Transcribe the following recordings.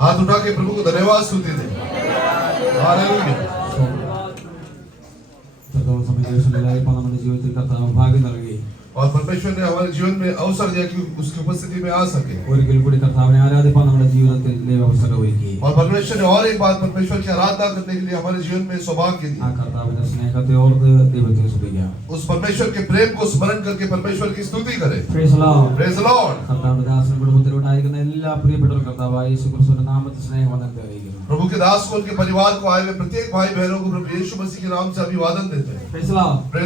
हाथ उठा के प्रभु को धन्यवाद स्तुति दे। हालेलुया। और परमेश्वर ने हमारे जीवन में अवसर दिया कि उसकी उपस्थिति में आ सके। और परमेश्वर ने और एक बात परमेश्वर की आराधना करने के लिए हमारे जीवन में सौभाग्य दिया। उस परमेश्वर के प्रेम को स्मरण करके परमेश्वर की स्तुति करें। Praise the Lord. प्रभु के दास को उनके परिवार को आए हुए प्रत्येक भाई बहनों को प्रभु यीशु मसीह के नाम से अभिवादन देते हैं। Praise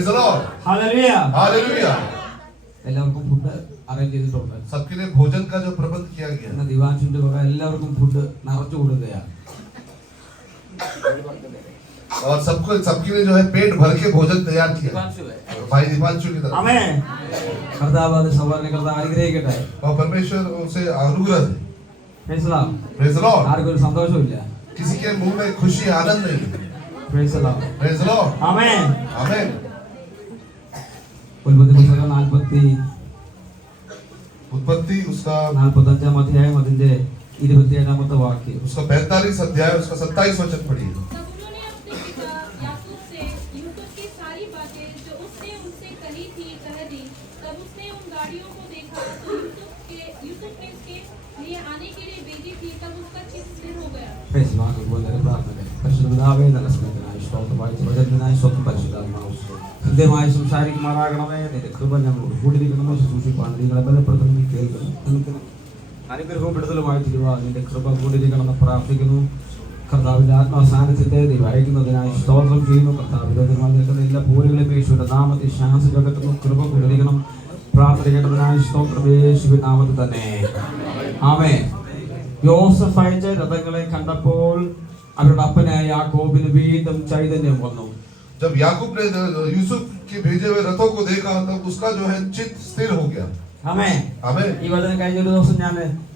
the Lord. Hallelujah. Hallelujah. എല്ലാവർക്കും ഫുഡ് അറേഞ്ച് ചെയ്തിട്ടുണ്ട്. सबके लिए भोजन का जो प्रबंध किया गया है। ദിവാൻഷിന്റെ വക എല്ലാവർക്കും ഫുഡ് നിറച്ചു കൊടുക്കുകയാണ്. और सबके लिए जो है पेट भर के भोजन तैयार किया भाई दीपांशु की तरफ। आमेन। കർത്താവ് സവാറിനെ കർത്താവ് അനുഗ്രഹിക്കട്ടെ. और परमेश्वर उसे अनुग्रह दे। Praise the Lord. Praise the Lord. ആർക്കും ഒരു സന്തോഷമില്ല. किसी के मुंह में खुशी आनंद नहीं है। Praise the Lord. Praise the Lord. Amen. Amen. उत्पत्ति उसका 45 अध्याയം അതിന്റെ 27ാമത്തെ വാക്യം. उसका 45 अध्याय उसका 27 वचन पढ़िए। तब उन्होंने अपने पिता याकूब से यूसुफ की सारी बातें जो उसने उनसे कही थी कह दी। तब उसने उन गाड़ियों को देखा तो यूसुफ ने इसके लिए आने के लिए भेजी थी। तब उसका चित्त स्थिर हो गया। Praise Lord. बोलने प्रार्थना करें। പരിശുദ്ധപിതാവേ നല്ല സ്നേഹത്തിനായി സ്തോത്രം. വചനത്തിനായി സ്തോത്രം. പരിശുദ്ധാത്മാവേ ഹൃദയമായി സംസാരിക്കുമാറാകണമേ. നിന്റെ കൃപ ഞങ്ങളോട് കൂടിയിരിക്കണമോ ശുശ്രൂഷിപ്പാൻ നിങ്ങളെ ബലപ്പെടുത്തണം. കേൾക്കണം നമുക്ക് അനുഗ്രഹവും വിടുതലുമായി തീരുവാൻ നിന്റെ കൃപ കൂടിയിരിക്കണമെന്ന് പ്രാർത്ഥിക്കുന്നു. കർത്താവിന്റെ ആത്മാസാന്നിധ്യത്തെ ദൈവം അയക്കുന്നതിനായി സ്തോത്രം ചെയ്യുന്നു. കർത്താവിന്റെ നിൽക്കുന്ന എല്ലാ പോരുകളെയും യേശുവിന്റെ നാമത്തിൽ ശാസിക്കപ്പെടുന്നു. കൃപ കൂടിയിരിക്കണം പ്രാർത്ഥിക്കേണ്ടതിനായി സ്തോത്രം യേശുവിൻ നാമത്തിൽ തന്നെ. ആമേൻ. യോസഫ് അയച്ച രഥങ്ങളെ കണ്ടപ്പോൾ അവരുടെ അപ്പനായ യാക്കോബിന് വീണ്ടും ചൈതന്യം വന്നു. जब याकूब ने यूसुफ के भेजे हुए रथों को देखा तब उसका जो है चित्त स्थिर हो गया। आमेन। आमेन। ഈ വചനം കഴിഞ്ഞ ഒരു ദിവസം ഞാൻ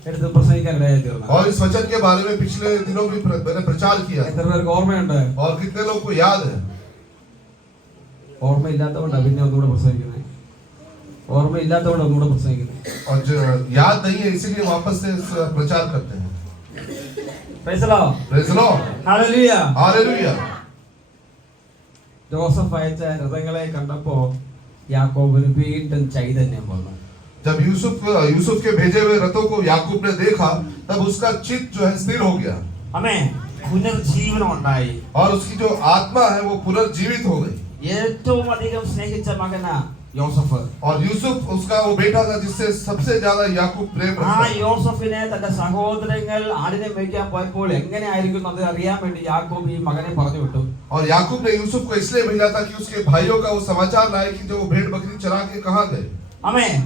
എടുത്ത് പ്രസംഗിക്കാൻ ഇടയായിത്തീർന്നു. और इस वचन के बारे में पिछले दिनों भी मैंने प्रचार किया। എത്ര പേർക്ക് ഓർമ്മയുണ്ട്? और कितने लोग को याद है? ഓർമ്മയില്ലാത്തതുകൊണ്ടാണ് പിന്നെ ഒന്നുകൂടെ പ്രസംഗിക്കുന്നത്. ഓർമ്മയില്ലാത്തതുകൊണ്ട് ഒന്നുകൂടെ പ്രസംഗിക്കുന്നത്. और जो याद नहीं है इसीलिए वापस से प्रचार करते हैं। Praise the Lord. Praise the Lord. Hallelujah. Hallelujah. Joseph അയച്ച രഥങ്ങളെ കണ്ടപ്പോൾ യാക്കോബിന് വീണ്ടും ചൈതന്യം വന്നു. जब यूसुफ के भेजे हुए रथों को याकूब ने देखा तब उसका चित्त जो है स्थिर हो गया। ആമേൻ. പുനർജീവനം ഉണ്ടായി. और उसकी जो आत्मा है वो पुनर्जीवित हो गई। ഏറ്റവും അധികം സ്നേഹിച്ച മകനാ യോസഫ്. और यूसुफ उसका वो बेटा था जिससे सबसे ज्यादा याकूब प्रेम रखता था। യോസഫിനെ തന്റെ സഹോദരങ്ങൾ ആടിനെ മേയ്ക്കാൻ പോയപ്പോൾ എങ്ങനെ ആയിരിക്കും അത് അറിയാൻ വേണ്ടി യാക്കോബ് ഈ മകനെ പറഞ്ഞു വിട്ടു. और याकूब ने यूसुफ को इसलिए भेजा था कि उसके भाइयों का वो समाचार लाए कि जो भेड़ बकरी चरा के कहां गए। आमेन।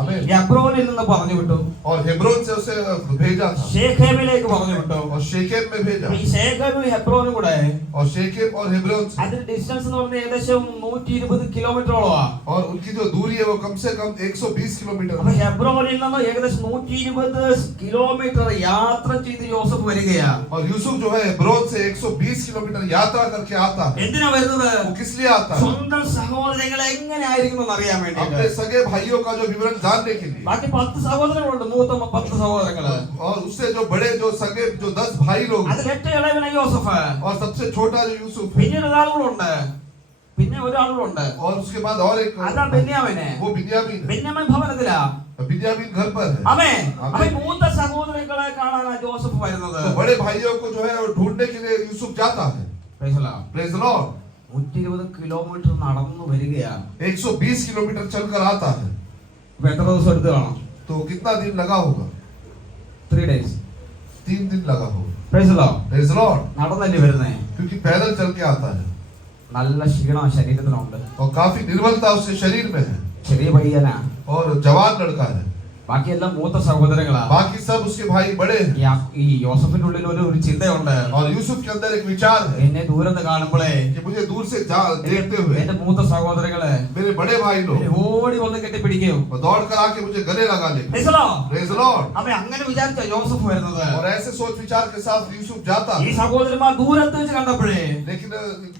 आमेन। हेब्रोनिൽ നിന്ന് പറഞ്ഞു വിട്ടു. और हेब्रोन से उसे भेजा था। ശേഖേമിലേക്ക് പറഞ്ഞു വിട്ടു. और शेकेम में भेजा। ഈ ശേഖേമും ഹെബ്രോനും കൂടെ और शेकेम और हेब्रोन അതിന്റെ ഡിസ്റ്റൻസ് എന്ന് പറഞ്ഞാൽ ഏകദേശം 120 കിലോമീറ്ററോളമാണ്. और उनकी जो दूरी है वो कम से कम 120 किलोमीटर അപ്പോൾ ഹെബ്രോനിൽ നിന്ന് ഏകദേശം 120 കിലോമീറ്റർ യാത്ര ചെയ്ത് യോസഫ് വരികയാണ്. और यूसुफ जो है हेब्रोन से 120 किलोमीटर यात्रा करके आता है। എന്തിനാ വരുന്നത്? वो किस लिए आता है? സ്വന്തം സഹോദരങ്ങൾ എങ്ങനെ ആയിരിക്കും എന്ന് അറിയാൻ വേണ്ടി. अपने सगे भाइयों का जो विवरण जानने के लिए। ബാക്കി 10 സഹോദരങ്ങളുണ്ട്. മൂത്ത 10 സഹോദരങ്ങള്. और उससे जो बड़े जो सगे जो 10 भाई लोग അതിൽ ഏറ്റവും ഇളയവനാണ് യോസഫ്. और सबसे छोटा जो यूसुफ। പിന്നീട് ഒരാളുകളുണ്ട്. പിന്നെ ഒരാളുകളുണ്ട്. और उसके बाद और एक അതാണ് ബെന്യാമിൻ. वो बिन्यामीन। ബെന്യാമിൻ ഭവനത്തിലാ. बिन्यामीन घर पर है। ആമേൻ. അപ്പോൾ മൂത്ത സഹോദരങ്ങളെ കാണാനാ ജോസഫ് വരുന്നത്. तो बड़े भाइयों को जो है वो ढूंढने के लिए यूसुफ जाता है। Price the Lord. Praise the Lord. 120 kilometre നടന്നു വരികയാണ്. 120 किलोमीटर चलकर आता है। അപ്പോൾ എത്ര ദിവസം എടുത്തു കാണും? तो कितना दिन लगा होगा? 3 days. 3 दिन लगा होगा। Praise the Lord. Praise the Lord. നടന്നല്ലേ വരുന്നേ. क्योंकि पैदल चल के आता है। നല്ല ക്ഷീണം ശരീരത്തിനുണ്ട്. और काफी निर्बलता उसके शरीर में है। ചെറിയ പയ്യനാ. और जवान लड़का है। ബാക്കിയെല്ലാം മൂത്ത സഹോദരങ്ങളാ. बाकी सब उसके भाई बड़े हैं। ഈ യോസഫിന്റെ ഉള്ളിൽ ഒരു ചിന്തയുണ്ട്. और यूसुफ के अंदर एक विचार है എന്നെ ദൂരം നിന്ന് കാണുമ്പോഴേ कि मुझे दूर से देखते हुए എന്റെ മൂത്ത സഹോദരങ്ങളെ मेरे बड़े भाई लोग ഓടി വന്ന് കെട്ടിപ്പിടിക്കും. और दौड़ कर आके मुझे गले लगा ले। Praise the Lord. Praise the Lord। അവൻ അങ്ങനെ വിചാരിച്ച യോസഫ് വരുന്നത്. और ऐसे सोच विचार के साथ यूसुफ जाता ഈ സഹോദരന്മാർ ദൂരത്ത് വെച്ച് കണ്ടപ്പോഴേ लेकिन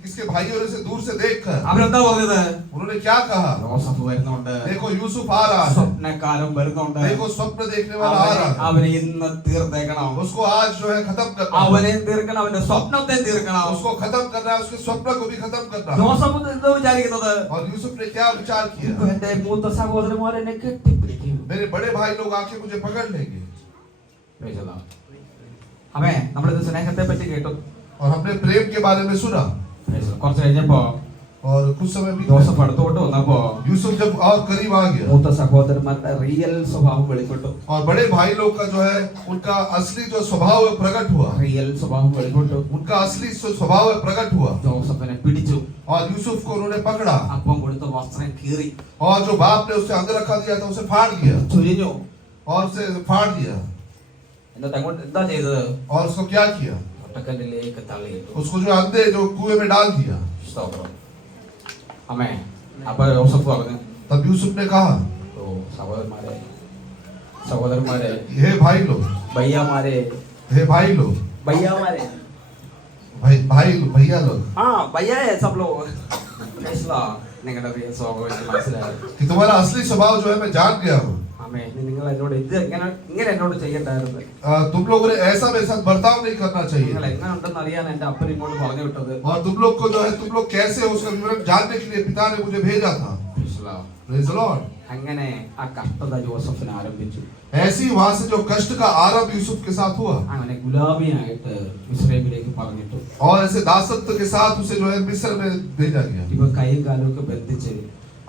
इसके भाइयों ने से दूर से देखकर അവരെന്താ പറഞ്ഞത്? उन्होंने क्या कहा? യോസഫ് വരുന്നുണ്ട്, देखो यूसुफ आ रहा है, സ്വപ്നക്കാരൻ വരുന്നുണ്ട്, देखो स्वप्न देखने वाला आ रहा है, അവനെ ഇന്ന് തീർത്തേക്കണം, उसको आज जो है खत्म करना है, അവനെ തീർക്കണം, അവന്റെ സ്വപ്നത്തെ തീർക്കണം. उसको खत्म करना है, उसके स्वप्न को भी खत्म करना है। യോസഫ് എന്താ വിചാരിക്കുന്നത്? और यूसुफ ने क्या विचार किया? എന്റെ മൂത്ത സഹോദരന്മാർ എന്നെ കെട്ടിപ്പിടിക്കും, मेरे बड़े भाई लोग आके मुझे पकड़ लेंगे। Praise the Lord. അവൻ നമ്മളിത് സ്നേഹത്തെ പറ്റി കേട്ടു. और हमने प्रेम के बारे में सुना കുറച്ച് കഴിഞ്ഞപ്പോ और कुछ समय भी യോസഫ് അടുത്തോട്ട് വന്നപ്പോ यूसुफ जब और करीब आ गया മൂത്ത സഹോദരന്മാരുടെ റിയൽ സ്വഭാവം വെളിപ്പെട്ടു. और बड़े भाई लोग का जो है उनका असली जो स्वभाव है प्रकट हुआ, റിയൽ സ്വഭാവം വെളിപ്പെട്ടു. उनका असली स्वभाव है प्रकट हुआ। ജോസഫിനെ പിടിച്ചു, और यूसुफ को उन्होंने पकड़ा അപ്പം കൊടുത്ത വസ്ത്രം കീറി, और जो बाप ने उससे अंदर रखा दिया था उसे फाड़ दिया ചുരിഞ്ഞു. और उसे फाड़ दिया। എന്നിട്ട് അങ്ങോട്ട് എന്താ ചെയ്തത്? और उसको क्या किया? ഒട്ടക്കല്ലിലേക്ക് തള്ളിയിട്ടു. उसको जो अंधे जो कुएं में डाल दिया। സ്തോത്രം. ആമേൻ. അപ്പോൾ യോസഫ് പറഞ്ഞു, तब यूसुफ ने कहा, ഓ സഹോദരന്മാരെ, हे भाई लोग, ഭയ്യാമാരെ, हे भाई लोग, ഭയ്യാമാരെ, भैया लोग, ആ ഭയ്യായെ സബ് ലോഗ്, നിങ്ങളുടെ റിയൽ സ്വഭാവം മനസ്സിലായി. कि तुम्हारा असली स्वभाव जो है मैं जान गया हूँ। ആമേൻ. നിങ്ങൾ എന്നോട് ഇത് ഇങ്ങനെ എന്നോട് ചെയ്യണ്ടായിരുന്നു. तुम लोगों ने ऐसा मेरे साथ बर्ताव नहीं करना നിങ്ങൾ चाहिए। എങ്ങനെ ഉണ്ടെന്ന് അറിയാൻ എന്റെ അപ്പൻ ഇങ്ങോട്ട് പറഞ്ഞു വിട്ടത്. और तुम लोग को जो है तुम लोग कैसे हो उसका विवरण जानने के लिए पिता ने मुझे भेजा था। Praise the Lord। അങ്ങനെ ആ കഷ്ടത ജോസഫിന് ആരംഭിച്ചു. ऐसी वहां से जो कष्ट का आरंभ यूसुफ के साथ हुआ അങ്ങനെ ഗുലാമിയായിട്ട് മിസ്രൈമിലേക്ക് പറഞ്ഞിട്ടു. और ऐसे दासत्व के साथ उसे जो है मिस्र में भेजा गया। ഇപ്പൊ കൈയും കാലും ഒക്കെ ബന്ധിച്ച്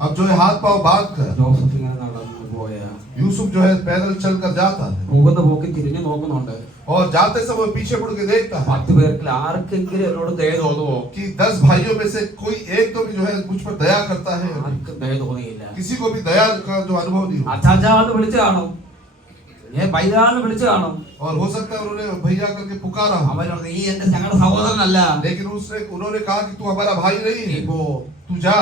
अब जो है हाथ पांव बांध कर ജോസഫ് ഇങ്ങനെ നടന്നു പോയ यूसुफ जो है पैदल चल कर जाता है പോകുന്ന പോക്കി തിരിഞ്ഞു നോക്കുന്നുണ്ട്. और जाते समय पीछे मुड़ के देखता है 10 പേരിൽ ആർക്കെങ്കിലും എന്നോട് ദയ തോന്നുവോ? कि 10 भाइयों में से कोई एक तो भी जो है मुझ पर दया करता है। ആർക്കും ദയ തോന്നിയില്ല. किसी को भी दया का जो अनुभव नहीं हुआ। അച്ചാച്ചാന്ന് വിളിച്ചു കാണും, ഭയ്യാന്ന് വിളിച്ചു കാണും. और हो सकता है उन्होंने भैया करके पुकारा हो। അവരോട് ഈ എന്റെ ഞങ്ങളുടെ സഹോദരനല്ല, लेकिन उन्होंने कहा कि तू हमारा भाई नहीं നീ है, പോ. तू जा।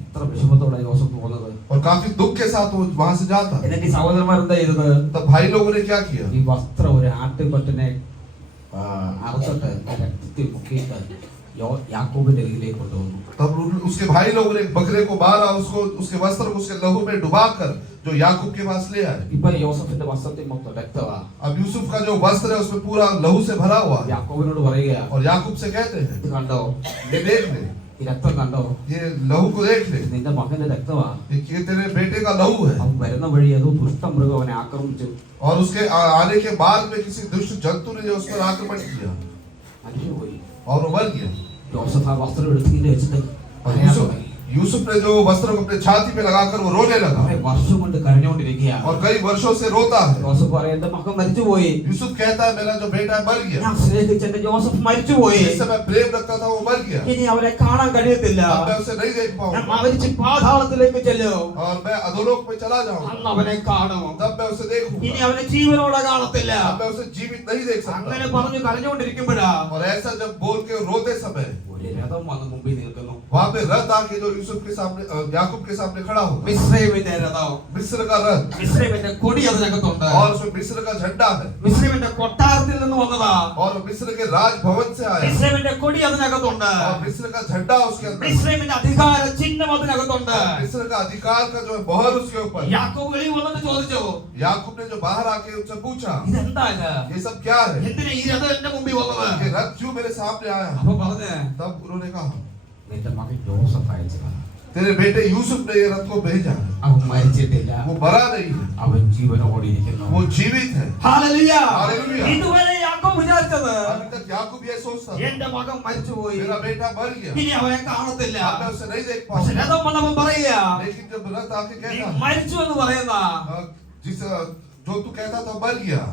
എത്ര വിഷമത്തോടെ യോസഫ് പോകുന്നത്. और काफी दुख के साथ वो वहां से जाता है। എന്നിട്ട് ഈ സഹോദരന്മാർ എന്താ ചെയ്തത്? तब भाई लोगों ने क्या किया? ഈ വസ്ത്രം ഒരു ആട്ടുകൊറ്റനെ അറുത്തിട്ട് രക്തത്തിൽ മുക്കിയിട്ട് യാക്കോബിന്റെ കയ്യിലേക്ക് കൊണ്ടുവന്നു. तब उसके भाई लोगों ने बकरे को मारा, उसको उसके वस्त्र को उसके लहू में डुबाकर जो याकूब के पास ले आए। ഇപ്പൊ യോസഫിന്റെ വസ്ത്രത്തിൽ മൊത്തം രക്തമാ. अब यूसुफ का जो वस्त्र है उसमें पूरा लहू से भरा हुआ है। യാക്കോബിനോട് പറയുക, और याकूब से कहते हैं, ഇത് കണ്ടോ, ये देख ले, ഈ രക്തം കണ്ടോ, ये लहू को देख ले, നിന്റെ മകന്റെ രക്തമാ. ये तेरे बेटे का लहू है। അവൻ വരുന്ന വഴി ഏതോ ദുഷ്ടമൃഗം അവനെ ആക്രമിച്ചു. और उसके आने के बाद में किसी दुष्ट जंतु ने जो उस पर आक्रमण किया മരിച്ചുപോയി. और वो मर गया। യോസഫ് ആ വസ്ത്രം എടുത്തിട്ട് വെച്ചിട്ട് और यूसुफ ने जो वस्त्र को अपने छाती पे लगाकर वो रोने लगा വർഷം കൊണ്ട് കരഞ്ഞുകൊണ്ടിരിക്കുക. और कई वर्षों से रोता है। യോസഫ് പറയും, എന്റെ മകൻ മരിച്ചുപോയി, यूसुफ कहता है मेरा जो बेटा है मर गया, ഞാൻ സ്നേഹിച്ച എന്റെ ജോസഫ് മരിച്ചുപോയി, जिससे मैं प्रेम रखता था वो मर गया, ഇനി അവനെ കാണാൻ കഴിയത്തില്ല, अब मैं उसे नहीं देख ഞാൻ पाऊंगा മരിച്ച് പാതാളത്തിലേക്ക് ചെല്ലും, और मैं अधोलोक में चला जाऊंगा, അന്ന് അവനെ കാണും, तब मैं उसे ഇനി देखूंगा, അവനെ ജീവനോടെ കാണത്തില്ല. अब मैं उसे जीवित नहीं देख അങ്ങനെ सकता। പറഞ്ഞു കരഞ്ഞുകൊണ്ടിരിക്കുമ്പോഴാ और ऐसा जब बोल के रोते समय ഒരു രഥം വന്ന് മുമ്പിൽ നിൽക്കുന്നു. वहां पे रथ आके जो यूसुफ के सामने याकूब के सामने खड़ा हो, മിസ്രൈമിന്റെ രഥം, मिस्र का रथ, മിസ്രൈമിന്റെ കൊടി അതിനകത്തുണ്ട്, और उसमें मिस्र का झंडा है, മിസ്രൈമിന്റെ കൊട്ടാരത്തിൽ നിന്ന് വന്നതാ, और मिस्र के राजभवन से आया, മിസ്രൈമിന്റെ കൊടി അതിനകത്തുണ്ട്, और मिस्र का झंडा उसके अंदर, മിസ്രൈമിന്റെ അധികാര ചിഹ്നം അതിനകത്തുണ്ട്. मिस्र का अधिकार का जो है मोहर उसके ऊपर। യാക്കോബ് വെളിയിൽ വന്നിട്ട് ചോദിച്ചു, याकूब ने जो बाहर आके उनसे पूछा, ഇതെന്താ ഇത്? ये सब क्या है? എന്തിനാ ഈ രഥം എന്റെ മുമ്പിൽ വന്നത്? ये रथ क्यों मेरे सामने आया? അപ്പൊ പറഞ്ഞേ, तब उन्होंने कहा, നിന്റെ മകൻ ജോസഫ് അയച്ചതാണ്, तेरे बेटे यूसुफ ने ये रथ को भेजा है, അവൻ മരിച്ചിട്ടില്ല, वो मरा नहीं है, അവൻ ജീവനോടെ ഇരിക്കുന്നു. वो जीवित है। ഹല്ലേലൂയ. ഹല്ലേലൂയ. ഇതുവരെ യാക്കോബ് വിചാരിച്ചത്, अभी तक याकूब ये सोचता था, എന്റെ മകൻ മരിച്ചുപോയി, मेरा बेटा मर गया, ഇനി അവനെ കാണത്തില്ല. अब मैं उसे नहीं देख പക്ഷെ पाऊंगा। രഥം വന്നവൻ പറയുക, लेकिन जब रथ आके നീ कहता, മരിച്ചു എന്ന് പറയുന്ന जिस जो तू कहता था मर गया,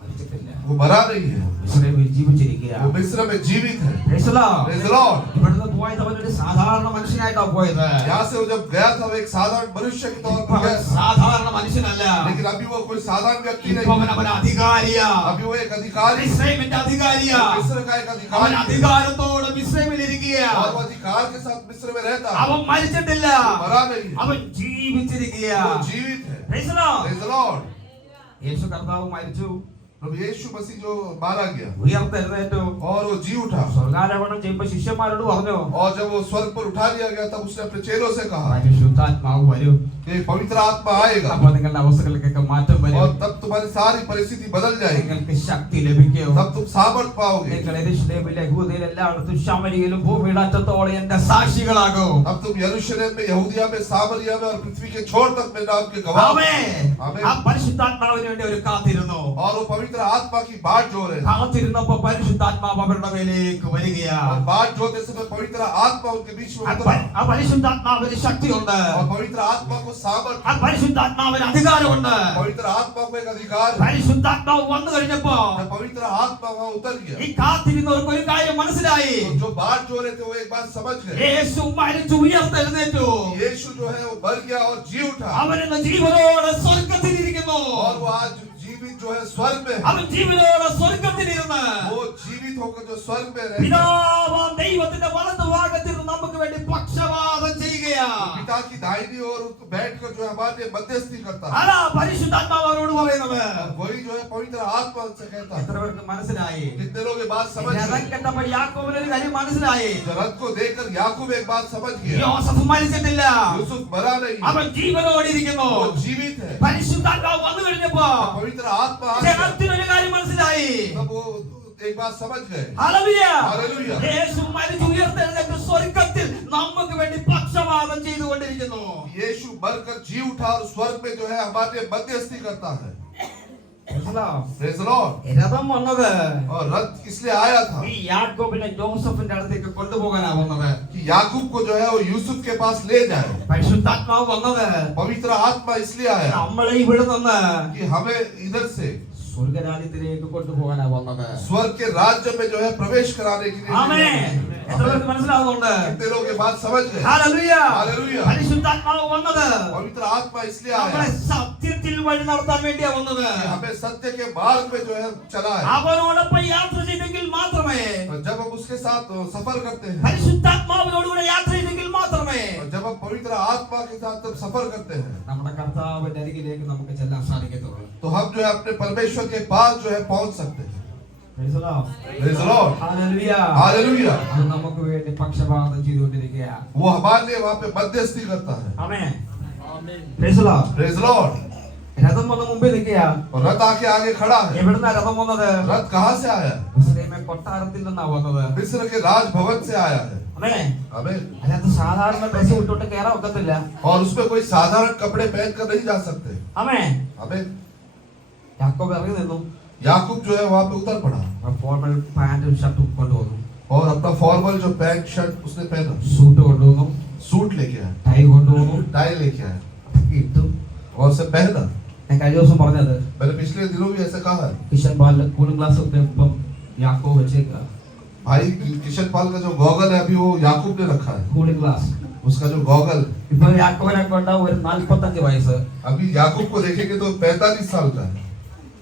മരിച്ചിട്ടില്ല. वो मरा नहीं है, മിസ്രൈമിൽ ജീവിച്ചിരിക്കുക. वो मिस्र में जीवित है. Praise the Lord. Praise the Lord. ഇവിടുന്ന് പോയത് അവനൊരു സാധാരണ മനുഷ്യനായിട്ടാണ് പോയത്. यहाँ से वो जब गया था वो एक साधारण मनुष्य के तौर पर गया, സാധാരണ മനുഷ്യനല്ല. लेकिन अभी वो कोई साधारण व्यक्ति ഇപ്പൊ नहीं, അവൻ അധികാരിയാ. अभी वो एक अधिकारी, മിസ്രൈമിന്റെ അധികാരിയാ. मिस्र का एक അവൻ अधिकारी, അധികാരത്തോടെ മിസ്രൈമിൽ ഇരിക്കുക. और वो अधिकार के साथ मिस्र में रहता है, അവൻ മരിച്ചിട്ടില്ല, मरा नहीं है, അവൻ ജീവിച്ചിരിക്കുക. वो जीवित है. Praise the Lord. Praise the Lord. യേശു കർത്താവ് മരിച്ചു, प्रभु यीशु मसीह जो मारा गया ഉയർത്തെഴുന്നേറ്റു, और वो जी उठा, സ്വർഗാരോഹണം ചെയ്യുമ്പോൾ ശിഷ്യന്മാരോട് പറഞ്ഞു, और जब वो स्वर्ग पर उठा लिया गया तब उसने अपने चेलों से कहा പരിശുദ്ധാത്മാവ് വരും, कि पवित्र आत्मा आएगा അപ്പോൾ നിങ്ങളുടെ അവസ്ഥകൾക്കൊക്കെ മാറ്റം और വരും, तब तुम्हारी सारी परिस्थिति बदल जाएगी, നിങ്ങൾക്ക് ശക്തി ലഭിക്കും. तब तुम सामर्थ पाओगे, നിങ്ങൾ യെരൂശലേമിലെ യഹൂദയിൽ എല്ലായിടത്തും ശമരിയിലും ഭൂമിയുടെ അറ്റത്തോളം എന്റെ സാക്ഷികളാകും. अब तुम यरूशलेम में, यहूदिया में, सामरिया में और पृथ्वी के छोर तक मेरे नाम के गवाह हो। ആമേൻ. ആമേൻ. ആ പരിശുദ്ധാത്മാവിന് വേണ്ടി ഒരു കാത്തിരുന്നു. और वो पवित्र आत्मा की बाट जो रहे, കാത്തിരുന്നപ്പോ പരിശുദ്ധാത്മാവ് അവരുടെ മേലേക്ക് വരികയാ. और बाट जोते समय पवित्र आत्मा उनके बीच में उतरा, ആ പരിശുദ്ധാത്മാവിന് ശക്തിയുണ്ട്, और पवित्र आत्मा को सामर्थ, ആ പരിശുദ്ധാത്മാവിന് അധികാരമുണ്ട്. पवित्र आत्मा को एक अधिकार, പരിശുദ്ധാത്മാവ് വന്നു കഴിഞ്ഞപ്പോ जब पवित्र आत्मा वहां उतर गया ഈ കാത്തിരുന്നവർക്ക് ഒരു കാര്യം മനസ്സിലായി. तो जो बाट जो रहे थे वो एक बात समझ गए, യേശു മരിച്ചു ഉയർത്തെഴുന്നേറ്റു, यीशु जो है वो मर गया और जी उठा, അവൻ ഇന്ന് ജീവനോടെ സ്വർഗ്ഗത്തിലിരിക്കുന്നു. और वो आज जीवित जो है स्वर्ग में है, അവൻ ജീവനോടെ സ്വർഗ്ഗത്തിലിരുന്ന് वो जीवित होकर जो स्वर्ग में रहता है, പിതാവാം ദൈവത്തിന്റെ വലതുഭാഗത്തിരുന്ന് നമുക്ക് വേണ്ടി പക്ഷപാതം ചെയ്യുകയാ. पिता की दाहिनी ओर बैठकर जो है हमारे लिए मध्यस्थी करता है, അതാ പരിശുദ്ധാത്മാവ് അവരോട് പറയുന്നത്. वही जो है पवित्र आत्मा से कहता है. എത്ര പേർക്ക് മനസ്സിലായി? कितने लोग ये बात समझ രഥം गए? കണ്ടപ്പോൾ യാക്കോബിന് ഒരു കാര്യം മനസ്സിലായി. जो रथ को देखकर याकूब एक बात समझ गया, യോസഫ് മരിച്ചിട്ടില്ല, यूसुफ मरा नहीं, അവൻ ജീവനോടെ ഇരിക്കുന്നു. वो जीवित है. പരിശുദ്ധാത്മാവ് വന്നു കഴിഞ്ഞപ്പോ पवित्र आत्मा आ गया, ജനത്തിനൊരു കാര്യം മനസ്സിലായി. तब वो एक बात समझ गए. ഹല്ലേലൂയ. ഹല്ലേലൂയ. യേശു മരിച്ചു ഉയർത്തെഴുന്നേറ്റ് സ്വർഗ്ഗത്തിൽ നമുക്ക് വേണ്ടി പക്ഷപാതം ചെയ്തുകൊണ്ടിരിക്കുന്നു. यीशु मरकर जी उठा और स्वर्ग में जो है हमारे लिए मध्यस्थी करता है. Praise the Lord. രഥം വന്നത് और रथ इसलिए आया था ഈ യാക്കോബിനെ ജോസഫിന്റെ അടുത്തേക്ക് കൊണ്ടുപോകാനാ വന്നത്. कि याकूब को जो है वो यूसुफ के पास ले जाए. പരിശുദ്ധാത്മാവ് വന്നത് पवित्र आत्मा इसलिए आया നമ്മളെ ഇവിടെ നിന്ന് कि हमें इधर से സ്വർഗരാജ്യത്തിലേക്ക് കൊണ്ടുപോകാനാ വന്നത്. स्वर्ग के राज्य में जो है प्रवेश कराने के लिए. ആമേൻ. എത്ര പേർക്ക് മനസ്സിലാകുന്നുണ്ട്? कितने लोग ये बात समझ गए? ഹല്ലേലൂയ. ഹല്ലേലൂയ. പരിശുദ്ധാത്മാവ് വന്നത് पवित्र आत्मा इसलिए നമ്മളെ आया സത്യത്തിൽ വഴി നടത്താൻ വേണ്ടിയാ വന്നത്. कि हमें सत्य के मार्ग में जो है चला है. അവനോടൊപ്പം യാത്ര ചെയ്തെങ്കിൽ മാത്രമേ, और जब हम उसके साथ सफर करते हैं, പരിശുദ്ധാത്മാവിനോടുകൂടെ യാത്ര ചെയ്തെങ്കിൽ മാത്രമേ और जब हम पवित्र आत्मा के साथ जब सफर करते हैं നമ്മുടെ കർത്താവിന്റെ അരികിലേക്ക് നമുക്ക് ചെല്ലാൻ സാധിക്കത്തുള്ളൂ. तो हम जो है अपने परमेश्वर के पास जो है पहुंच सकते हैं. Praise the Lord. Praise the Lord. Hallelujah. Hallelujah. അത് നമുക്ക് വേണ്ടി പക്ഷപാതം ചെയ്തുകൊണ്ടിരിക്കുക. वो हमारे लिए वहां पे मध्यस्थी करता है. ആമേൻ. Praise the Lord. Praise the Lord. രഥം വന്ന് മുമ്പിൽ നിൽക്കുക. और रथ आके आगे खड़ा है. എവിടുന്നാ രഥം വന്നത്? रथ कहाँ से आया? മിസ്രൈമിലെ കൊട്ടാരത്തിൽ നിന്നാ വന്നത്. मिस्र के राजभवन से आया है. ആമേൻ. आमीन. അതിനകത്ത് സാധാരണ ഡ്രസ് ഇട്ടുകൊണ്ട് കയറാൻ ഒക്കത്തില്ല. और उसमें कोई साधारण कपड़े पहनकर नहीं जा सकते. ആമേൻ. आमीन. യാക്കോബ് ഇറങ്ങി നിന്നു. याकूब जो है वहां पे उतर पड़ा ഫോർമൽ പാന്റും ഷർട്ടും കൊണ്ടുവന്നു. और अपना फॉर्मल जो पैंट शर्ट उसने पहना, സൂട്ട് കൊണ്ടുവന്നു, सूट लेके आया, ടൈ കൊണ്ടുവന്നു, टाई लेके आया ഇട്ടു. और उसे पहना. ഞാൻ കഴിഞ്ഞ ദിവസം പറഞ്ഞത് मैंने पिछले दिनों भी ऐसा कहा है. കിഷൻ ബാലിന്റെ കൂളിംഗ് ഗ്ലാസ് ഒക്കെ ഇപ്പം യാക്കോബ് വെച്ചേക്കുക. भाई किशन पाल का जो गॉगल है अभी वो याकूब ने रखा है. കൂളിംഗ് ഗ്ലാസ് उसका जो गॉगल, ഇപ്പൊ യാക്കോബിനെ കൊണ്ട് ഒരു 45 വയസ്സ്. अभी याकूब को देखेंगे तो 45 साल का है.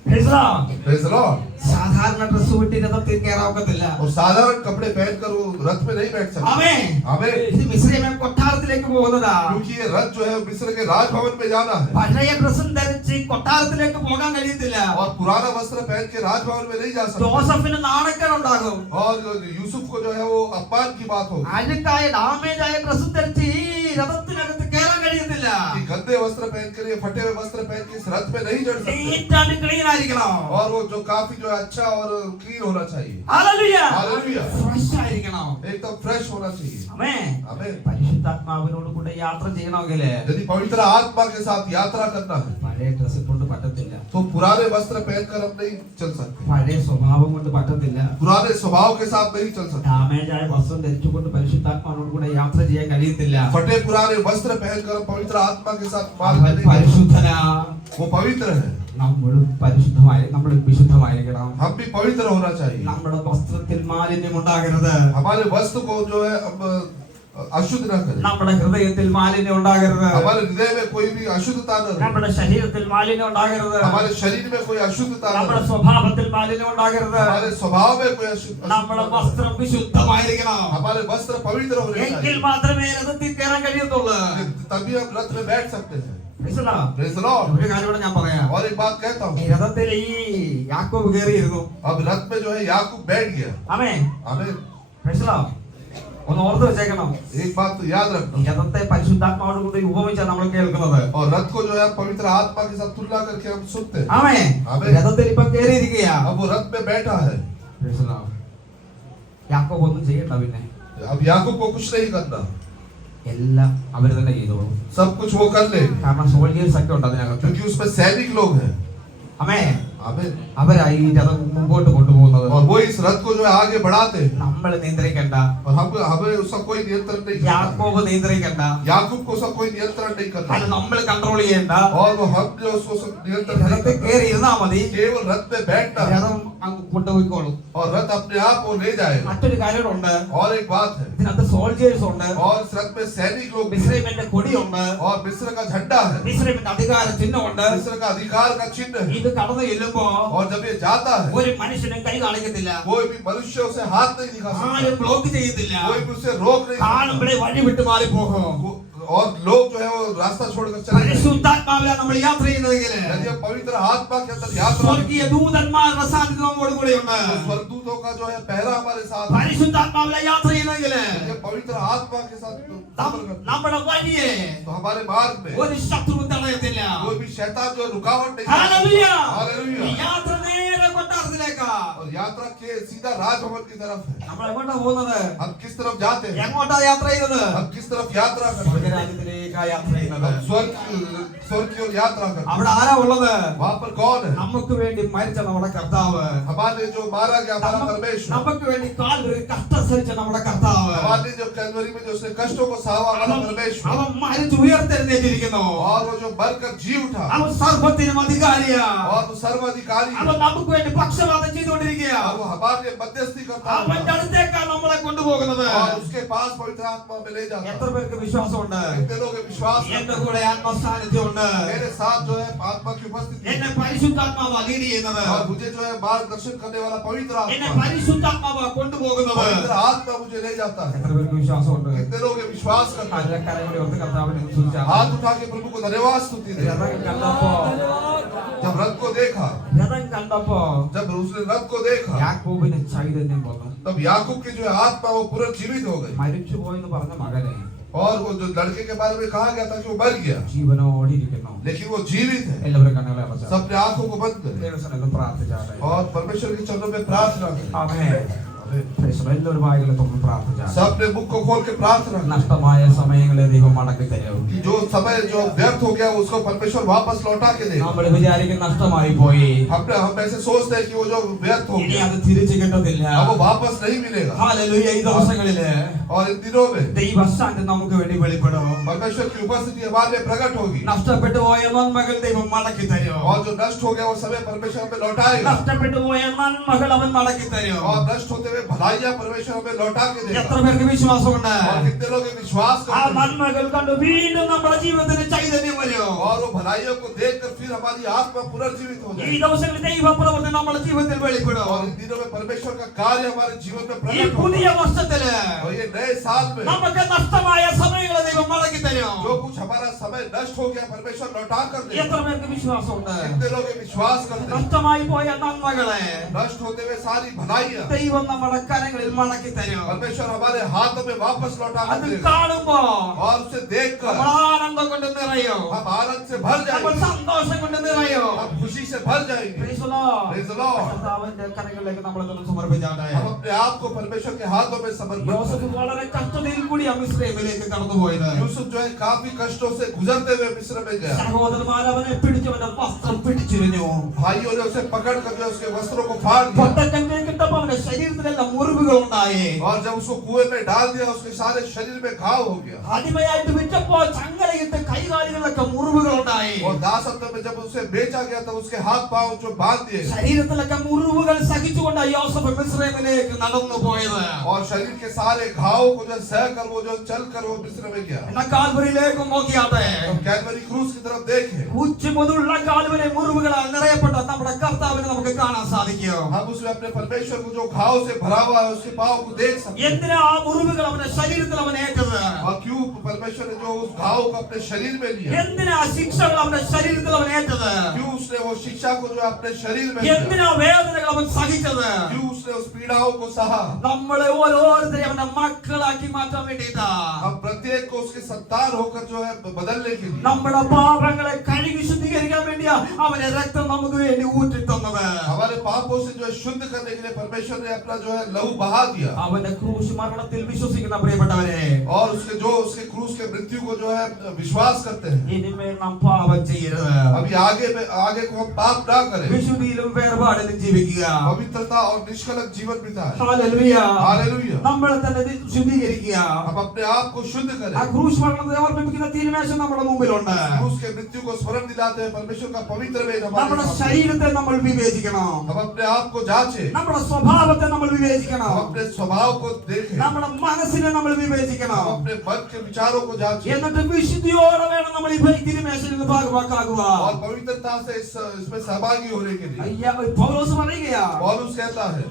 Praise the Lord. Praise the Lord. സാധാരണ ഡ്രസ് വിട്ട് രഥത്തിൽ കയറാൻ ഒക്കത്തില്ല. और साधारण कपड़े पहनकर वो रथ में नहीं बैठ सकते. ആമേൻ. आमीन. ഇത് മിസ്രൈമിലെ കൊട്ടാരത്തിലേക്ക് പോകുന്നതാ. क्योंकि ये रथ जो है मिस्र के राजभवन में जाना है. പഴയ ഡ്രസ്സും ധരിച്ച് കൊട്ടാരത്തിലേക്ക് പോകാൻ കഴിയത്തില്ല. और पुराना वस्त्र पहन के राजभवन में नहीं जा सकते. ജോസഫിന് നാണക്കേടുണ്ടാകും. और यूसुफ को जो है वो अपमान की बात होगी അഴുക്കായ ഡാമേജ് ആയ ഡ്രസ്സും ധരിച്ച് ഈ രഥത്തിനകത്ത് കയറാൻ കഴിയത്തില്ല. कि गंदे वस्त्र पहन कर, ये फटे हुए वस्त्र पहन के इस रथ में नहीं चढ़ सकते. നീറ്റാണ് ക്ലീൻ ആയിരിക്കണം. और वो जो काफी जो है अच्छा और क्लीन होना चाहिए. ഹല്ലേലൂയ. हालेलुया. ഫ്രഷ് ആയിരിക്കണം. एकदम फ्रेश होना चाहिए. ആമേൻ. आमीन. പരിശുദ്ധാത്മാവിനോട് കൂടെ യാത്ര ചെയ്യണമെങ്കിൽ यदि पवित्र आत्मा के साथ यात्रा करना है പഴയ ഡ്രസ് കൊണ്ട് പറ്റത്തില്ല. तो पुराने वस्त्र पहनकर हम नहीं चल सकते. പഴയ സ്വഭാവം കൊണ്ട് പറ്റത്തില്ല. पुराने स्वभाव के साथ नहीं चल सकते. ഡാമേജ് ആയ വസ്ത്രം ധരിച്ചുകൊണ്ട് പരിശുദ്ധാത്മാവിനോട് കൂടെ യാത്ര ചെയ്യാൻ കഴിയത്തില്ല. फटे पुराने वस्त्र पहनकर हम पवित्र आत्मा के साथ मार्ग അവൻ में नहीं, പരിശുദ്ധനാ. वो पवित्र है. നമ്മളും പരിശുദ്ധമായി, നമ്മൾ വിശുദ്ധമായിരിക്കണം. हम भी पवित्र होना चाहिए. നമ്മുടെ വസ്ത്രത്തിൽ മാലിന്യം ഉണ്ടാകരുത്. हमारे वस्त्र को जो है अशुद्ध न करें. നമ്മുടെ ഹൃദയത്തിൽ മാലിന്യം ഉണ്ടാകരുത്. हमारे हृदय में कोई भी अशुद्धता न रहे. നമ്മുടെ ശരീരത്തിൽ മാലിന്യം ഉണ്ടാകരുത്. हमारे शरीर में कोई अशुद्धता न നമ്മുടെ रहे. സ്വഭാവത്തിൽ മാലിന്യം ഉണ്ടാകരുത്. हमारे स्वभाव में कोई നമ്മുടെ വസ്ത്രം വിശുദ്ധമായിരിക്കണം. हमारे वस्त्र पवित्र होने എങ്കിൽ चाहिए. മാത്രമേ രഥത്തിൽ കയറാൻ കഴിയത്തുള്ളൂ. तभी हम रथ में बैठ सकते हैं. Praise the Lord. Praise the Lord. ഒരു കാര്യം കൂടെ ഞാൻ പറയാം. और एक बात कहता ഈ हूँ, രഥത്തിൽ ഈ യാക്കോബ് കയറിയിരുന്നു. अब रथ में जो है याकूब बैठ गया. ആമേൻ. हमें Praise the Lord. ഒന്ന് ഓർത്ത് വെച്ചേക്കണം. एक बात तो याद ഈ रखना, രഥത്തെ പരിശുദ്ധാത്മാവോട് കൂടി ഉപമിച്ചാണ് നമ്മൾ കേൾക്കുന്നത്. और रथ को जो है पवित्र आत्मा के साथ तुलना करके हम सुनते हैं. ആമേൻ. ആമേൻ. രഥത്തിൽ ഇപ്പം കയറിയിരിക്കുകയാ. अब वो रथ में बैठा है. Praise the Lord. യാക്കോബ് ഒന്നും ചെയ്യണ്ട. പിന്നെ अब याकूब को कुछ नहीं करना, എല്ലാം അവര് തന്നെ ചെയ്തോളൂ. सब कुछ वो कर ले, കാരണം സോൾജേഴ്സ് ഒക്കെ ഉണ്ട് അതിനകത്ത്. क्योंकि उसमें सैनिक लोग हैं. ആമേൻ. आमीन. അവരായി ഈ രഥം മുമ്പോട്ട് കൊണ്ടുപോകുന്നത്. और वो इस रथ को जो है आगे बढ़ाते हैं. നമ്മൾ നിയന്ത്രിക്കണ്ട. और हमें उसका कोई नियंत्रण नहीं करना. യാക്കോബ് നിയന്ത്രിക്കണ്ട. याकूब को उसका कोई नियंत्रण नहीं അത് करना. നമ്മൾ കൺട്രോൾ ചെയ്യണ്ട. और वो हम जो उसको सब नियंत्रण नहीं രഥത്തിൽ करना. കയറി ഇരുന്നാ മതി. केवल रथ में बैठना है. രഥം അങ്ങ് കൊണ്ടുപോയിക്കോളും. और रथ अपने आप वो ले जाएगा. മറ്റൊരു കാര്യമുണ്ട്. और एक बात है, ഇതിനകത്ത് സോൾജേഴ്സ് ഉണ്ട്. और इस रथ में सैनिक लोग भी हैं. മിസ്രൈമിന്റെ കൊടിയുണ്ട്. और मिस्र का झंडा है. മിസ്രൈമിന്റെ അധികാര ചിഹ്നമുണ്ട്. मिस्र का अधिकार का चिन्ह है. ഇത് കടന്നു ചെല്ലുമ്പോ और जब ये जाता है, ഒരു മനുഷ്യനും കൈ കാണിക്കത്തില്ല. कोई भी मनुष्य उसे हाथ नहीं दिखा सकता, ആരും ബ്ലോക്ക് ചെയ്യത്തില്ല. कोई भी उसे रोक नहीं सकता. കാണുമ്പോഴേ വഴി വിട്ട് മാറിപ്പോകും. और लोग जो है वो रास्ता छोड़कर चले जाएंगे. പരിശുദ്ധാത്മാവിലാണ് നമ്മൾ യാത്ര ചെയ്യുന്നതെങ്കിൽ यदि हम पवित्र आत्मा के अंदर यात्रा, സ്വർഗീയ ദൂതന്മാരുടെ സാന്നിധ്യം നമ്മോട് കൂടെയുണ്ട്. स्वर्गदूतों का जो है पहरा हमारे साथ है. പരിശുദ്ധാത്മാവിലെ യാത്ര ചെയ്യുന്നതെങ്കിൽ यदि हम पवित्र आत्मा के साथ सफर करते हैं, നമ്മുടെ വഴിയെ तो हमारे मार्ग में ഒരു ശത്രു തടയത്തില്ല. कोई भी शैतान जो रुकावट नहीं ഹല്ലേലൂയ. हालेलुया. ഈ യാത്ര നേരെ കൊട്ടാരത്തിലേക്കാ. और यात्रा के सीधा राजभवन की तरफ है. നമ്മൾ എങ്ങോട്ടാ പോകുന്നത്? हम किस तरफ जाते हैं? എങ്ങോട്ടാ യാത്ര ചെയ്യുന്നത്? हम किस तरफ यात्रा करते हैं? സ്വർഗരാജ്യത്തിലേക്കാ യാത്ര ചെയ്യുന്നത്. हम स्वर्ग की ओर यात्रा करते हैं. അവിടെ ആരാ ഉള്ളത്? वहाँ पर कौन है? നമുക്ക് വേണ്ടി മരിച്ച നമ്മുടെ കർത്താവ്. हमारे जो मारा गया हमारा परमेश्वर, നമുക്ക് വേണ്ടി കാൽവരിയിൽ കഷ്ടം സഹിച്ച നമ്മുടെ കർത്താവ്. हमारे जो कैलवरी में जो उसने कष्टों को सहा हमारा परमेश्वर, അവൻ മരിച്ചു ഉയർത്തെഴുന്നേറ്റിരിക്കുന്നു. और वो जो मरकर जी उठा, അവൻ സർവ്വത്തിനും അധികാരിയാ. और वो सर्वाधिकारी है, അവൻ നമുക്ക് വേണ്ടി പക്ഷപാതം ചെയ്തുകൊണ്ടിരിക്കുക. और वो हमारे लिए मध्यस्थी करता है, അവന്റെ അടുത്തേക്കാണ് നമ്മളെ കൊണ്ടുപോകുന്നത്. और उसके पास पवित्र आत्मा में ले जाता എത്ര है. പേർക്ക് വിശ്വാസമുണ്ട്? कितने लोग ये विश्वास എന്റെ करते കൂടെ ആത്മസാന്നിധ്യമുണ്ട്. हैं? मेरे साथ जो है आत्मा की उपस्थिति എന്നെ है, പരിശുദ്ധാത്മാവാ ലീഡ് ചെയ്യുന്നത്. और मुझे जो है मार्गदर्शन करने वाला पवित्र എന്നെ आत्मा, പരിശുദ്ധാത്മാവാ കൊണ്ടുപോകുന്നത്. पवित्र आत्मा मुझे ले जाता है. എത്ര പേർക്ക് വിശ്വാസമുണ്ട്? कितने लोग ये विश्वास करते हैं? അതിലെ കരങ്ങളെ ഓർത്ത് കർത്താവിനെ സ്തുതിച്ചാൽ हाथ उठा के प्रभु को धन्यवाद स्तुति दे. രഥം കണ്ടപ്പോ जब रथ को देखा, രഥം കണ്ടപ്പോ जब उसने रथ को देखा, യാക്കോബിന് ചൈതന്യം വന്നു. तब याकूब की जो है आत्मा वो पुनर्जीवित हो गई. മരിച്ചു പോയെന്ന് പറഞ്ഞ മകനെ और वो जो लड़के के बारे में कहा गया था कि वो मर गया, ജീവനോടിരിക്കുന്നു. लेकिन वो जीवित है. എല്ലാവരും കണ്ണുകളെ അടച്ചാൽ सबने आंखों को बंद करे ദൈവസന്നിധിയിൽ പ്രാർത്ഥിച്ചാട്ടെ. और परमेश्वर के चरणों में प्रार्थना करें. ആമേൻ. എല്ലാവരും വായികളെ തുറന്ന് പ്രാർത്ഥിച്ചാട്ടെ. सबने मुख को खोल के प्रार्थना करें നഷ്ടമായ സമയങ്ങളെ ദൈവം മടക്കി തരും. कि जो समय जो व्यर्थ हो गया उसको परमेश्वर वापस लौटा के दे. നമ്മൾ വിചാരിക്കും നഷ്ടമായി പോയി, हम ऐसे सोचते हैं कि वो जो व्यर्थ हो ഇനി गया അത് തിരിച്ചു കിട്ടത്തില്ല. अब वो वापस नहीं मिलेगा. ഹല്ലേലൂയ. ഈ ദിവസങ്ങളില് और इन दिनों में ദൈവശാന്തി നമുക്ക് വേണ്ടി വെളിപ്പെടും. परमेश्वर की उपस्थिति हमारे लिए प्रकट होगी. നഷ്ടപ്പെട്ടു പോയ നന്മകൾ ദൈവം മടക്കി തരും. और जो नष्ट हो गया वो समय परमेश्वर हमें लौटाएगा. നഷ്ടപ്പെട്ടു പോയ നന്മകൾ അവൻ മടക്കി തരും. और नष्ट होते हुए भलाइयां परमेश्वर हमें लौटा के देगा. എത്ര പേർക്ക് വിശ്വാസമുണ്ട്? और कितने लोग ये विश्वास ആ करते हैं? നന്മകൾ കണ്ട് വീണ്ടും നമ്മുടെ ജീവിതത്തിന് ചൈതന്യം വരും. और वो भलाइयों को देखकर फिर हमारी आत्मा पुनर्जीवित हो ഈ जाए. ദിവസങ്ങളിൽ ദൈവപ്രവൃത്തി നമ്മുടെ ജീവിതത്തിൽ വെളിപ്പെടും. और इन दिनों में परमेश्वर का कार्य हमारे जीवन में ഈ प्रकट പുതിയ होगा. വർഷത്തില് और ये नए साल में നമുക്ക് നഷ്ടമായ സമയങ്ങളെ ദൈവം മടക്കി തരും. जो कुछ हमारा समय नष्ट हो गया परमेश्वर लौटा कर देगा. എത്ര പേർക്ക് വിശ്വാസമുണ്ട്? कितने लोग ये विश्वास करते हैं? നഷ്ടമായി പോയ നന്മകളെ नष्ट होते हुए सारी भलाइयां ദൈവം നമ്മുടെ കരങ്ങളിൽ മടക്കി തരും. परमेश्वर हमारे हाथों में वापस लौटा कर അത് देगा. കാണുമ്പോ और उसे देखकर നമ്മൾ ആനന്ദം കൊണ്ട് നിറയും. हम आनंद से भर നമ്മൾ जाएंगे, സന്തോഷം കൊണ്ട് നിറയും. हम खुशी से भर जाएंगे. Praise the Lord. Praise the Lord. കർത്താവിന്റെ കരങ്ങളിലേക്ക് നമ്മളെ തന്നെ സമർപ്പിച്ചാട്ടെ. हम अपने आप को परमेश्वर के हाथों में समर्पित യോസഫ് करें. വളരെ കഷ്ടതയിൽ കൂടി മിസ്രൈമിലേക്ക് കടന്നുപോയത്. यूसुफ जो है काफी कष्टों से गुजरते हुए मिस्र में गया. സഹോദരന്മാർ അവനെ പിടിച്ച് അവന്റെ വസ്ത്രം പിടിച്ചിരുന്നു. भाइयों ने उसे पकड़ कर जो उसके वस्त्रों को फाड़ दिया. പൊട്ടക്കഞ്ഞി കിട്ടപ്പോൾ അവന്റെ ശരീരത്തിലെല്ലാം മുറിവുകൾ ഉണ്ടായി. और जब उसको कुएं में डाल दिया उसके सारे शरीर में घाव हो गया. അടിമയായിട്ട് വിറ്റപ്പോൾ ചങ്ങലയിട്ട് കൈകാലുകളിലൊക്കെ മുറിവുകൾ ഉണ്ടായി. और दासत्व में जब उसे बेचा गया तब उसके हाथ पांव जो बांध दिए. ശരീരത്തിലൊക്കെ മുറിവുകൾ സഹിച്ചുകൊണ്ട് യോസഫ് മിസ്രൈമിലേക്ക് നടന്നു പോയത്. और शरीर के सारे घाव को जो सह कर वो जो चल कर वो मिस्र में गया. എന്നാ കാൽവരിയിലേക്ക് നോക്കിയാട്ടെ. कैलवरी क्रूस की तरफ देखे. ഉച്ച മുതലുള്ള കാൽവരി മുറിവുകളാൽ നിറയപ്പെട്ട നമ്മുടെ കർത്താവിനെ നമുക്ക് കാണാൻ സാധിക്കും. हम उसमें अपने परमेश्वर को जो घाव से भरा हुआ है उसके पांव को देख सकते हैं. എന്തിനാ ആ മുറിവുകൾ അവന്റെ ശരീരത്തിൽ അവൻ ഏറ്റത്? और क्यों परमेश्वर ने जो उस घाव को अपने शरीर में लिया. എന്തിനാ ശിക്ഷകൾ അവന്റെ ശരീരത്തിൽ അവൻ ഏറ്റത്? क्यों उसने वो शिक्षा को जो अपने शरीर में लिया. എന്തിനാ വേദനകൾ അവൻ സഹിച്ചത്? क्यों उसने उस पीड़ाओं को सहा. നമ്മളെ ഓരോരുത്തരെയും അവന്റെ മക്കളാക്കി മാറ്റാൻ വേണ്ടിയിട്ടാ. हम प्रत्येक को उसके संतान होकर जो है बदलने के लिए. നമ്മുടെ പാപങ്ങളെ കഴുകി ശുദ്ധീകരിക്കാൻ വേണ്ടിയാ അവന്റെ രക്തം നമുക്ക് വേണ്ടി ഊറ്റി തന്നത്. हमारे पापों से जो है शुद्ध करने के लिए परमेश्वर ने अपना जो है लहू बहा दिया. അവന്റെ ക്രൂശ് മരണത്തിൽ വിശ്വസിക്കുന്ന പ്രിയപ്പെട്ടവരെ, और उसके क्रूस के मृत्यु को जो है विश्वास करते हैं. ഇനിമേൽ നാം പാപം ചെയ്യരുത്. अभी आगे को हम पाप ना करें. വിശുദ്ധിയിലും വേർപാടിലും ജീവിക്കുക. पवित्रता और निष्कलंक जीवन बिताएं. ഹല്ലേലൂയ. हालेलुया. നമ്മളെ തന്നെ ശുദ്ധീകരിക്കുക. हम अपने आप को शुद्ध करें. ആ ക്രൂശ് മരണത്തെ ഓർമ്മിപ്പിക്കുന്ന തീരുമാനം നമ്മുടെ മുമ്പിലുണ്ട്. क्रूस के मृत्यु को स्मरण दिलाते हैं परमेश्वर का पवित्र वेद നമ്മുടെ हमारे सामने. ശരീരത്തെ നമ്മൾ വിവേചിക്കണം. हम अपने आप को जांचें. നമ്മുടെ സ്വഭാവത്തെ നമ്മൾ വിവേചിക്കണം. हम अपने स्वभाव को देखें. നമ്മുടെ മനസ്സിനെ നമ്മൾ വിവേചിക്കണം. हम अपने मन के विचारों को जांचें. എന്നിട്ട് വിശുദ്ധിയോടെ വേണം നമ്മൾ ഈ തിരുമേശയിൽ ഭാഗവാക്കാകുക. और पवित्रता से इसमें सहभागी होने के लिए. അയ്യാ, പൗലോസ് പറയുകയാ, पौलुस कहता है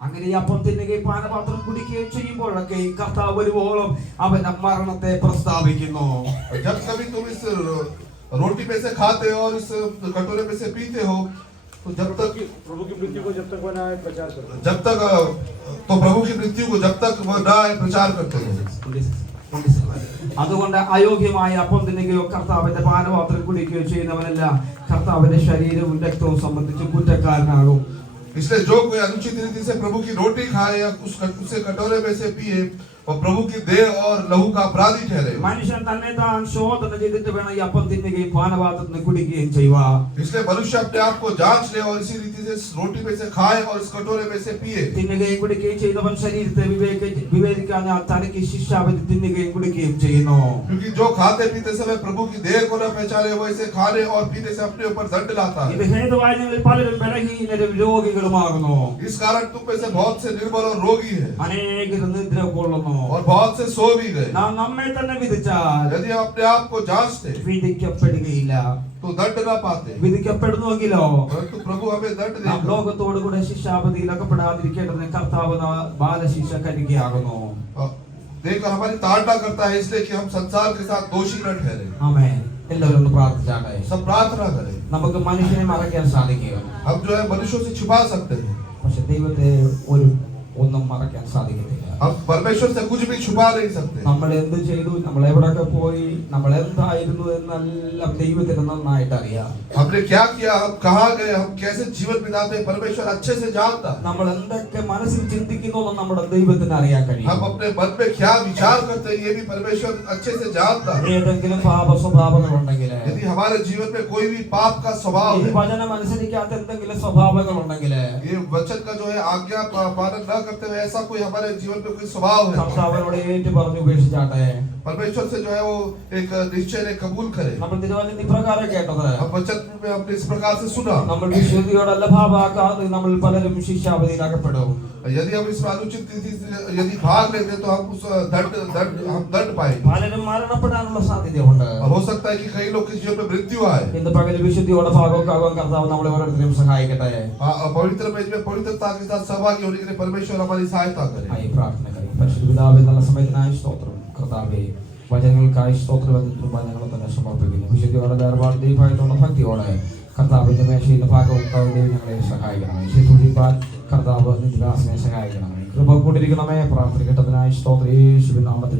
അങ്ങനെ ഈ അപ്പം തിന്നുകയും പാനപാത്രം കുടിക്കുകയും ചെയ്യുമ്പോഴൊക്കെ ഈ കർത്താവ് വരുവോളം അവന്റെ മരണത്തെ പ്രസ്താവിക്കുന്നു. जब कभी तुम इस रोटी में से खाते हो और इस कटोरे में से पीते हो तो जब तक प्रभु की मृत्यु को जब तक वह न आए प्रचार करते हैं. जब तक तो प्रभु की मृत्यु को जब तक वह ना आए प्रचार करते हैं. അതുകൊണ്ട് അയോഗ്യമായ അപ്പം തിന്നുകയോ കർത്താവിന്റെ പാനപാത്രം കുടിക്കുകയോ ചെയ്യുന്നവനെല്ലാം കർത്താവിന്റെ ശരീരവും രക്തവും സംബന്ധിച്ച് കുറ്റക്കാരനാകും. इसलिए जो कोई अनुचित रीति से प्रभु की रोटी खाए या उससे कटोरे में से पिए और प्रभु की देह और लहू का अपराधी ठहरे. മനുഷ്യൻ തന്നെ താൻ ശോധന ചെയ്തിട്ട് വേണം ഈ അപ്പം തിന്നുകയും പാനപാത്രത്തിന് കുടിക്കുകയും ചെയ്യുക. इसलिए मनुष्य अपने आप को जांच ले और इसी रीति से इस रोटी में से खाए और इस कटोरे में से पिए. തിന്നുകയും കുടിക്കുകയും ചെയ്തവൻ ശരീരത്തെ വിവേചിക്കാൻ തനിക്ക് ശിക്ഷാവിധി തിന്നുകയും കുടിക്കുകയും ചെയ്യുന്നു. क्योंकि जो खाते पीते समय प्रभु की देह को न पहचाने वो इसे खाने और पीने से अपने ऊपर दंड लाता है. ഇത് ഹേതുവായി ഞങ്ങളിൽ പലരും ബലഹീനരും രോഗികളുമാകുന്നു. इस कारण तुम में से बहुत से निर्बल और रोगी है അനേകർ നിദ്ര കൊള്ളുന്നു. और बहुत से सो भी गए. നാം നമ്മെ തന്നെ വിധിച്ചാൽ यदि हम अपने आप को जांचते വിധിക്കപ്പെടുകയില്ല. तो दंड न पाते. വിധിക്കപ്പെടുന്നുവെങ്കിലോ परंतु प्रभु हमें दंड നാം देगा. ലോകത്തോടു കൂടെ ശിക്ഷാപതിയിൽ അകപ്പെടാതിരിക്കേണ്ടതിന് കർത്താവ് ബാലശിക്ഷ കരുതിയാകുന്നു. देखकर हमारी ताड़ना करता है इसलिए कि हम संसार के साथ दोषी न ठहरे. ആമേൻ. എല്ലാവരും ഒന്ന് പ്രാർത്ഥിച്ചാട്ടെ. सब प्रार्थना करें. നമുക്ക് മനുഷ്യനെ മറയ്ക്കാൻ സാധിക്കുക, हम जो है मनुष्यों से छिपा सकते हैं. പക്ഷെ ദൈവത്തെ ഒന്നും മറയ്ക്കാൻ സാധിക്കത്തില്ല. हम परमेश्वर से कुछ भी छुपा नहीं सकते. നമ്മൾ എന്ത് ചെയ്തു, നമ്മൾ എവിടെയൊക്കെ പോയി, നമ്മൾ എന്തായിരുന്നു എന്നെല്ലാം ദൈവത്തിന് നന്നായിട്ട് അറിയാം. हमने क्या किया, हम कहाँ गए, हम कैसे जीवन बिताते हैं परमेश्वर अच्छे से जानता है. നമ്മൾ എന്തൊക്കെ മനസ്സിൽ ചിന്തിക്കുന്നു എന്ന് നമ്മുടെ ദൈവത്തിന് അറിയാൻ കഴിയും. हम अपने मन में क्या विचार करते हैं ये भी परमेश्वर अच्छे से जानता है. ഏതെങ്കിലും പാപ സ്വഭാവങ്ങൾ ഉണ്ടെങ്കിൽ, यदि हमारे जीवन में कोई भी पाप का स्वभाव ഈ है, വചനം അനുസരിക്കാത്ത എന്തെങ്കിലും സ്വഭാവങ്ങൾ ഉണ്ടെങ്കിൽ, ये वचन का जो है आज्ञा पालन न करते हुए ऐसा कोई हमारे जीवन में कोई स्वभाव है, കർത്താവിനോട് ഏറ്റു പറഞ്ഞു ഉപേക്ഷിച്ചാട്ടെ. परमेश्वर से जो है वो एक निश्चय ने कबूल करे. നമ്മൾ തിരുവചനം ഇപ്രകാരം കേട്ടത്, हम वचन में हमने इस प्रकार से सुना. നമ്മൾ വിശുദ്ധിയോടല്ല ഭാവാക്കാതെ നമ്മൾ പലരും ശിക്ഷാവധിയിൽ അകപ്പെടും. यदि हम इसमें अनुचित रीति से यदि भाग लेते तो हम उस दंड पाएंगे. പലരും മരണപ്പെടാനുള്ള സാധ്യതയുണ്ട്. और हो सकता है कि कई लोग के जीवन में मृत्यु आए. ഇന്ന് പകൽ വിശുദ്ധിയോടെ ഭാഗമാകാൻ കർത്താവ് നമ്മളെ ഓരോരുത്തരെയും സഹായിക്കട്ടെ. पवित्र में पवित्रता के साथ सहभागी होने के लिए परमेश्वर हमारी सहायता करे. ആയി പ്രാർത്ഥന കഴിയും. പരിശുദ്ധ പിതാവേ, നല്ല സമയത്തിനായി സ്തോത്രം. കർത്താവേ, വചനങ്ങൾക്കായി സ്തോത്രബന്ധത്തിനും ഞങ്ങൾ തന്നെ സമർപ്പിക്കുന്നു. വിശുദ്ധിയോടെ വേർപാട് ദൈവമായിട്ടുള്ള ഭക്തിയോടെ കർത്താവിന്റെ മേശയുടെ ഭാഗവത്താവിനെ ഞങ്ങളെ സഹായിക്കണമേ. ശുശ്രൂഷിപ്പാൻ കർത്താവ് നിന്റെ ദാസനെ സഹായിക്കണമേ. കൃപ കൂടിയിരിക്കണമേ. പ്രാർത്ഥന കേട്ടതിനായി സ്തോത്രം യേശുവിൻ നാമത്തിൽ.